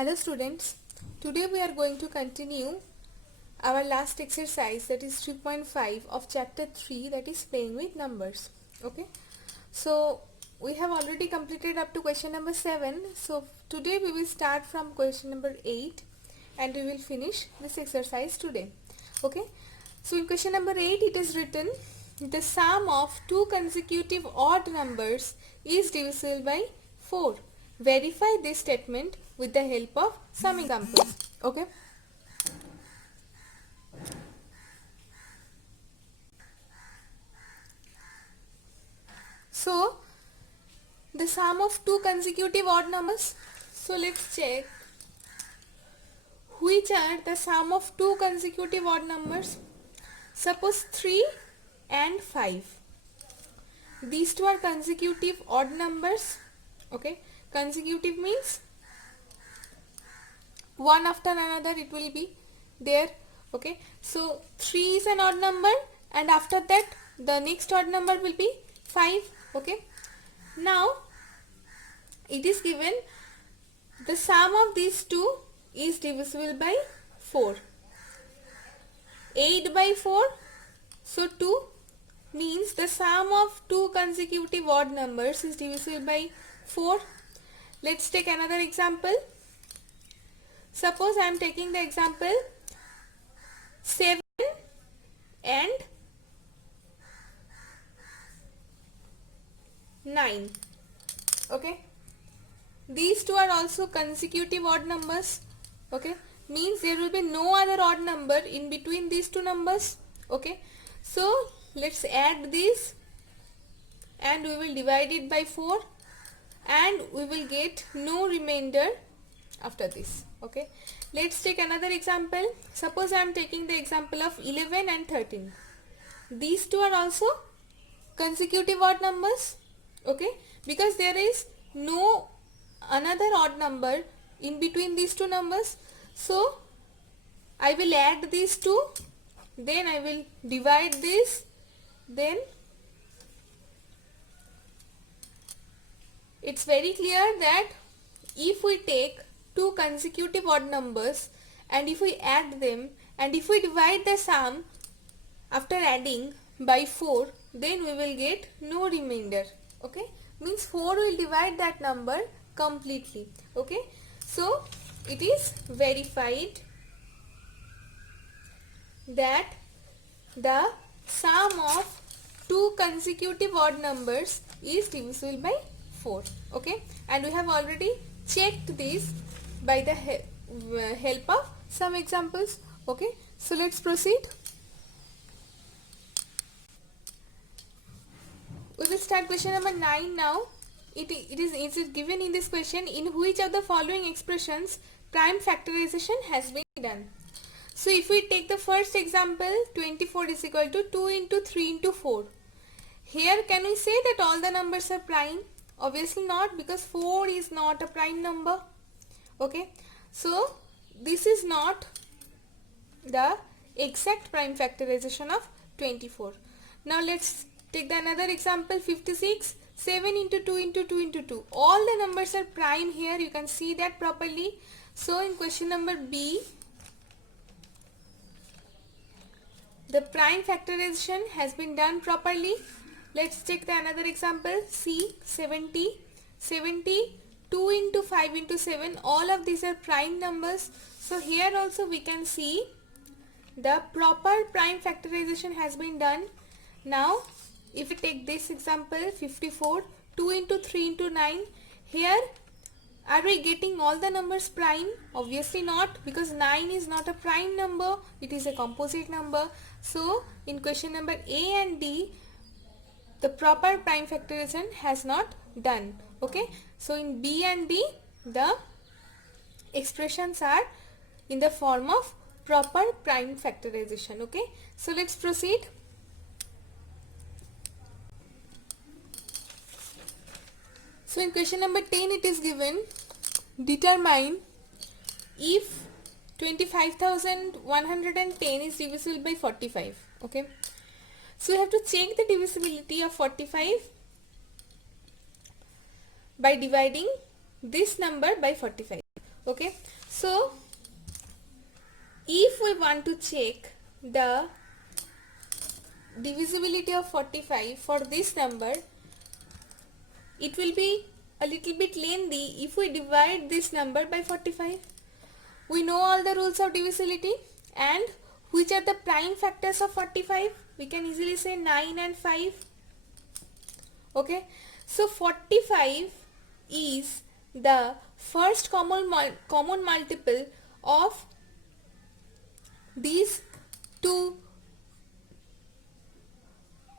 Hello students, today we are going to continue our last exercise, that is 3.5 of chapter 3, that is playing with numbers. Okay, so we have already completed up to question number 7. So today we will start from question number 8 and we will finish this exercise today. Okay, so in question number 8 it is written, the sum of two consecutive odd numbers is divisible by 4. Verify this statement with the help of some examples. Okay, so the sum of two consecutive odd numbers, so let's check which are the sum of two consecutive odd numbers. Suppose 3 and 5, these two are consecutive odd numbers. Okay, consecutive means one after another it will be there. Okay, so 3 is an odd number and after that the next odd number will be 5. Okay, now it is given the sum of these two is divisible by 4. 8 by 4, so 2 means the sum of two consecutive odd numbers is divisible by 4. Let's take another example. Suppose I am taking the example 7 and 9. Okay, these two are also consecutive odd numbers. Okay, means there will be no other odd number in between these two numbers. Okay, so let's add this and we will divide it by 4 and we will get no remainder after this. Okay, let's take another example. Suppose I am taking the example of 11 and 13. These two are also consecutive odd numbers. Okay, because there is no another odd number in between these two numbers, so I will add these two, then I will divide this, then it's very clear that if we take two consecutive odd numbers and if we add them and if we divide the sum after adding by 4, then we will get no remainder. Okay, means 4 will divide that number completely. Okay, so it is verified that the sum of two consecutive odd numbers is divisible by 4. Okay, and we have already checked this by the help of some examples. Okay, so let's proceed. We will start question number 9 now. It is given in this question, in which of the following expressions prime factorization has been done. So if we take the first example, 24 is equal to 2 into 3 into 4. Here can we say that all the numbers are prime? Obviously not, because 4 is not a prime number. Okay, so this is not the exact prime factorization of 24. Now let's take the another example, 56, 7 into 2 into 2 into 2. All the numbers are prime here, you can see that properly. So in question number B, the prime factorization has been done properly. Let's take the another example, C, 70, 2 into 5 into 7, all of these are prime numbers. So here also we can see the proper prime factorization has been done. Now if we take this example, 54, 2 into 3 into 9, here are we getting all the numbers prime? Obviously not, because 9 is not a prime number, it is a composite number. So in question number A and D, the proper prime factorization has not done. Okay, so in B and D, the expressions are in the form of proper prime factorization. Okay, so let's proceed. So in question number 10 it is given, determine if 25,110 is divisible by 45. Okay, so you have to check the divisibility of 45 by dividing this number by 45. Okay, so if we want to check the divisibility of 45 for this number, it will be a little bit lengthy if we divide this number by 45. We know all the rules of divisibility, and which are the prime factors of 45? We can easily say 9 and 5. Okay, so 45 is the first common multiple of these two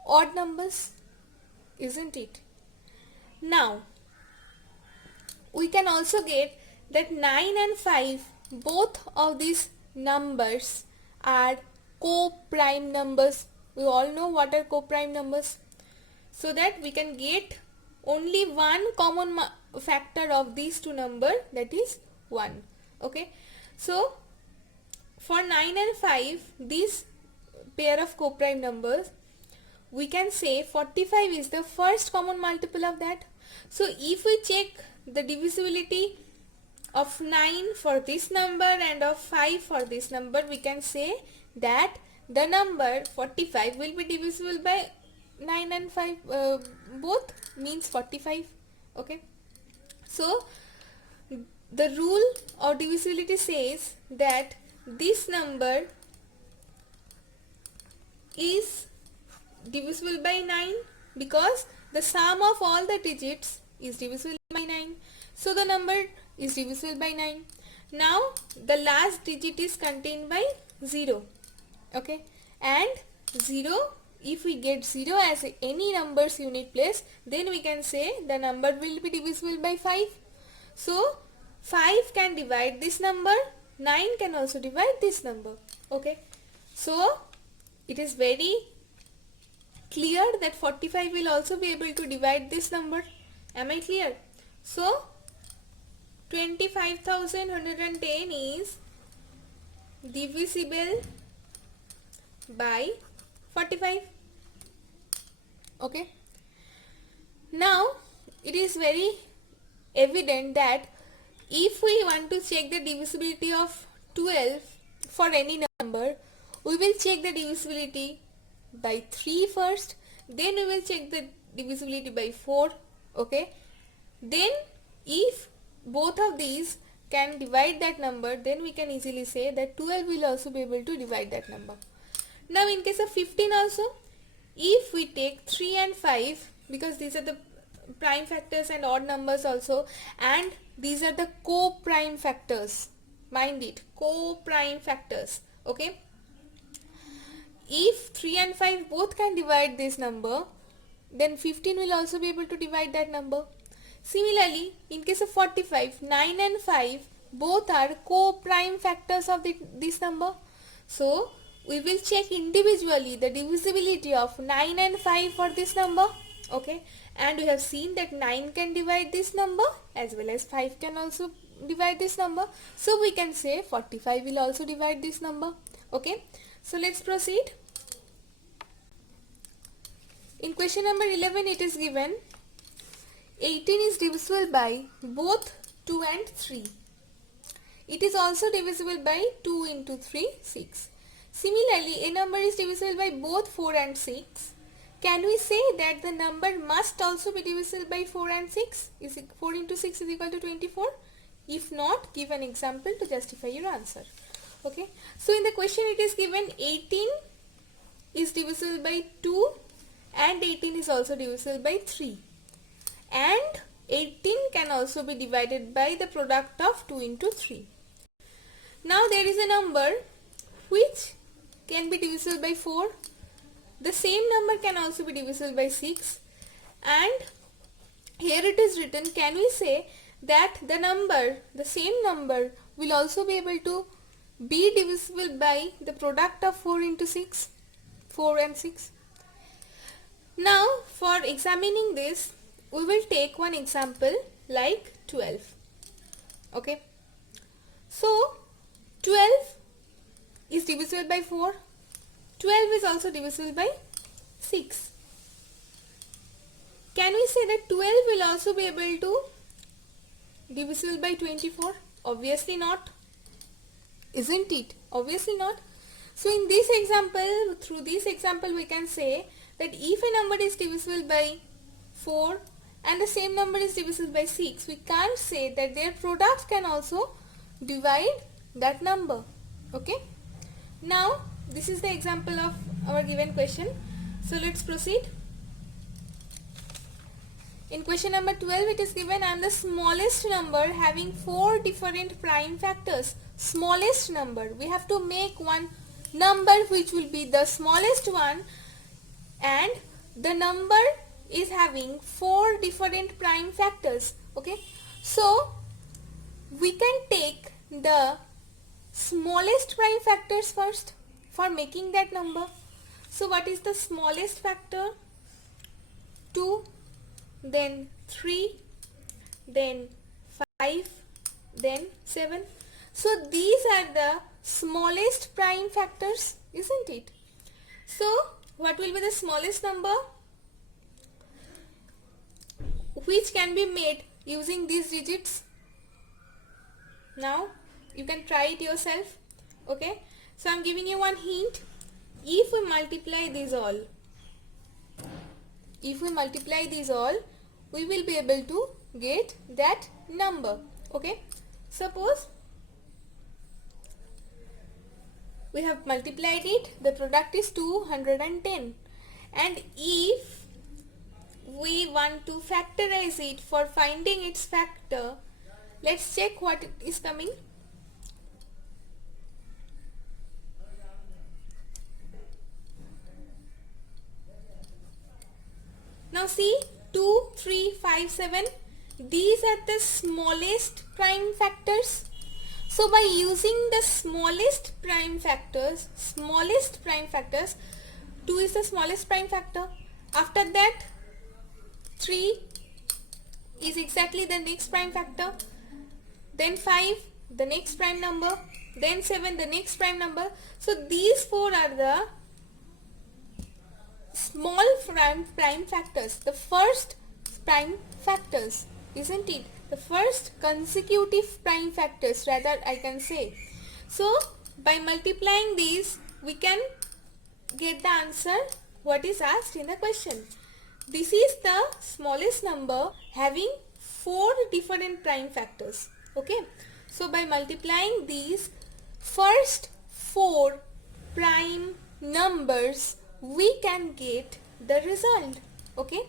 odd numbers, isn't it? Now we can also get that 9 and 5, both of these numbers are co-prime numbers. We all know what are co-prime numbers, so that we can get only one common factor of these two numbers, that is 1. Okay, so for 9 and 5, this pair of co-prime numbers, we can say 45 is the first common multiple of that. So if we check the divisibility of 9 for this number and of 5 for this number, we can say that the number 45 will be divisible by 9 and 5, both means 45. Okay, so the rule of divisibility says that this number is divisible by 9 because the sum of all the digits is divisible by 9. So the number is divisible by 9. Now the last digit is contained by 0. Okay, and 0, if we get 0 as any number's unit place, then we can say the number will be divisible by 5. So 5 can divide this number, 9 can also divide this number. Okay, so it is very clear that 45 will also be able to divide this number. Am I clear? So 25,110 is divisible by 45. Okay, now it is very evident that if we want to check the divisibility of 12 for any number, we will check the divisibility by 3 first, then we will check the divisibility by 4. Okay, then if both of these can divide that number, then we can easily say that 12 will also be able to divide that number. Now in case of 15 also, if we take 3 and 5, because these are the prime factors and odd numbers also, and these are the co-prime factors, mind it, co-prime factors. Okay, if 3 and 5 both can divide this number, then 15 will also be able to divide that number. Similarly, in case of 45, 9 and 5 both are co-prime factors of this number. So we will check individually the divisibility of 9 and 5 for this number. Okay, and we have seen that 9 can divide this number as well as 5 can also divide this number. So we can say 45 will also divide this number. Okay, so let's proceed. In question number 11, it is given 18 is divisible by both 2 and 3. It is also divisible by 2 into 3, 6. Similarly, a number is divisible by both 4 and 6. Can we say that the number must also be divisible by 4 and 6? Is it 4 into 6 is equal to 24? If not, give an example to justify your answer. Okay, so in the question it is given 18 is divisible by 2 and 18 is also divisible by 3. And 18 can also be divided by the product of 2 into 3. Now there is a number which can be divisible by 4. The same number can also be divisible by 6. And here it is written, can we say that the same number will also be able to be divisible by the product of 4 into 6, 4 and 6. Now for examining this, we will take one example like 12. Okay, so 12 is divisible by 4, 12 is also divisible by 6. Can we say that 12 will also be able to divisible by 24? Obviously not. Isn't it? Obviously not. So in this example, through this example we can say that if a number is divisible by 4 and the same number is divisible by 6, we can't say that their product can also divide that number. Okay. Now this is the example of our given question. So let's proceed. In question number 12 it is given, and the smallest number having 4 different prime factors. Smallest number. We have to make one number which will be the smallest one, and the number is having 4 different prime factors. Okay. So we can take the smallest prime factors first for making that number. So what is the smallest factor? 2, then 3, then 5, then 7. So these are the smallest prime factors, isn't it? So what will be the smallest number which can be made using these digits? Now you can try it yourself. Okay, so I'm giving you one hint. If we multiply these all, we will be able to get that number. Okay, suppose we have multiplied it, the product is 210, and if we want to factorize it for finding its factor, let's check what it is coming. Now see, 2, 3, 5, 7, these are the smallest prime factors. So by using the smallest prime factors, 2 is the smallest prime factor. After that 3 is exactly the next prime factor. Then 5, the next prime number. Then 7, the next prime number. So these 4 are the small prime factors, the first prime factors, isn't it? The first consecutive prime factors, rather I can say. So by multiplying these we can get the answer what is asked in the question. This is the smallest number having 4 different prime factors. Okay, so by multiplying these first 4 prime numbers, we can get the result. Okay,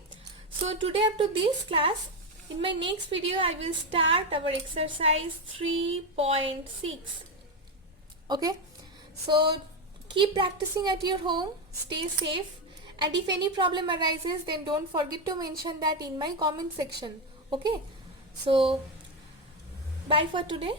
so today up to this class. In my next video I will start our exercise 3.6. okay, so keep practicing at your home, stay safe, and if any problem arises then don't forget to mention that in my comment section. Okay, so bye for today.